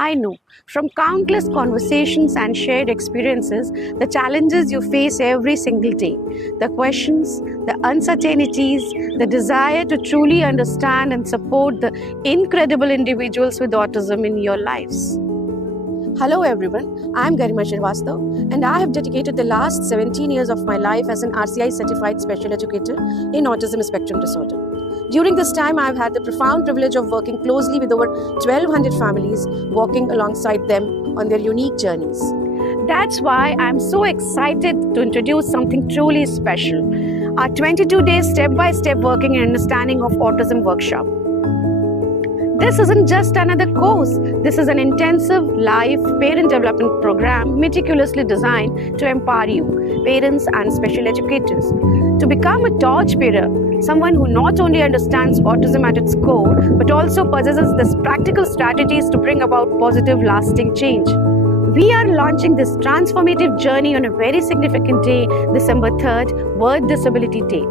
I know from countless conversations and shared experiences the challenges you face every single day, the questions, the uncertainties, the desire to truly understand and support the incredible individuals with autism in your lives. Hello everyone, I am Garima Srivastava and I have dedicated the last 17 years of my life as an RCI certified special educator in autism spectrum disorder. During this time, I have had the profound privilege of working closely with over 1,200 families, walking alongside them on their unique journeys. That's why I'm so excited to introduce something truly special, our 22-day step-by-step working and understanding of autism workshop. This isn't just another course. This is an intensive, live parent development program meticulously designed to empower you, parents and special educators, to become a torchbearer, someone who not only understands autism at its core, but also possesses the practical strategies to bring about positive, lasting change. We are launching this transformative journey on a very significant day, December 3rd, World Disability Day.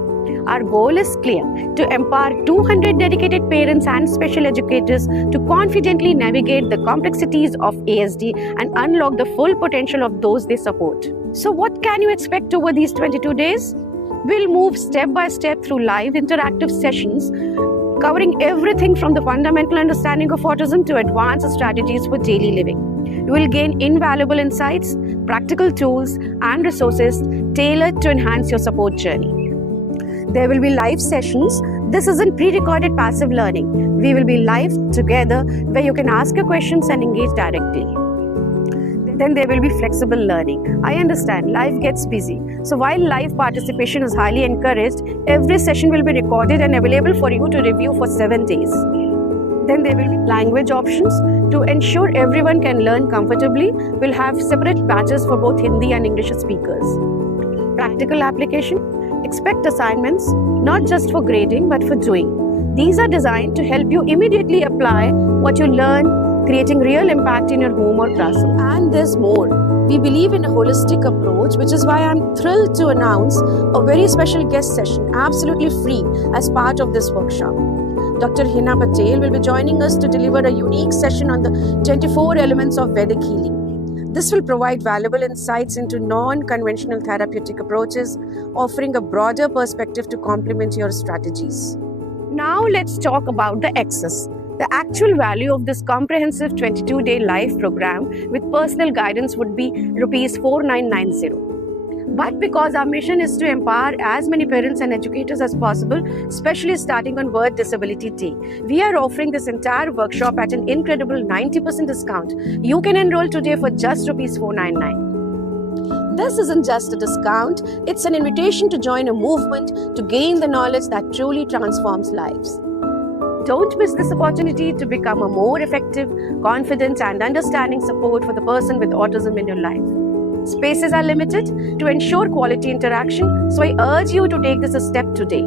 Our goal is clear: to empower 200 dedicated parents and special educators to confidently navigate the complexities of ASD and unlock the full potential of those they support. So what can you expect over these 22 days? We'll move step by step through live interactive sessions covering everything from the fundamental understanding of autism to advanced strategies for daily living. You will gain invaluable insights, practical tools, and resources tailored to enhance your support journey. There will be live sessions. This isn't pre-recorded passive learning. We will be live together where you can ask your questions and engage directly. Then there will be flexible learning. I understand life gets busy. So while live participation is highly encouraged, every session will be recorded and available for you to review for 7 days. Then there will be language options. To ensure everyone can learn comfortably, we'll have separate batches for both Hindi and English speakers. Practical application. Expect assignments, not just for grading, but for doing. These are designed to help you immediately apply what you learn, creating real impact in your home or classroom. And there's more. We believe in a holistic approach, which is why I'm thrilled to announce a very special guest session, absolutely free, as part of this workshop. Dr. Hina Patel will be joining us to deliver a unique session on the 24 elements of Vedic healing. This will provide valuable insights into non-conventional therapeutic approaches, offering a broader perspective to complement your strategies. Now let's talk about the access. The actual value of this comprehensive 22-day live program with personal guidance would be Rs 4990. But because our mission is to empower as many parents and educators as possible, especially starting on World Disability Day, we are offering this entire workshop at an incredible 90% discount. You can enroll today for just Rs 499. This isn't just a discount, it's an invitation to join a movement to gain the knowledge that truly transforms lives. Don't miss this opportunity to become a more effective, confident, and understanding support for the person with autism in your life. Spaces are limited to ensure quality interaction, so I urge you to take this a step today.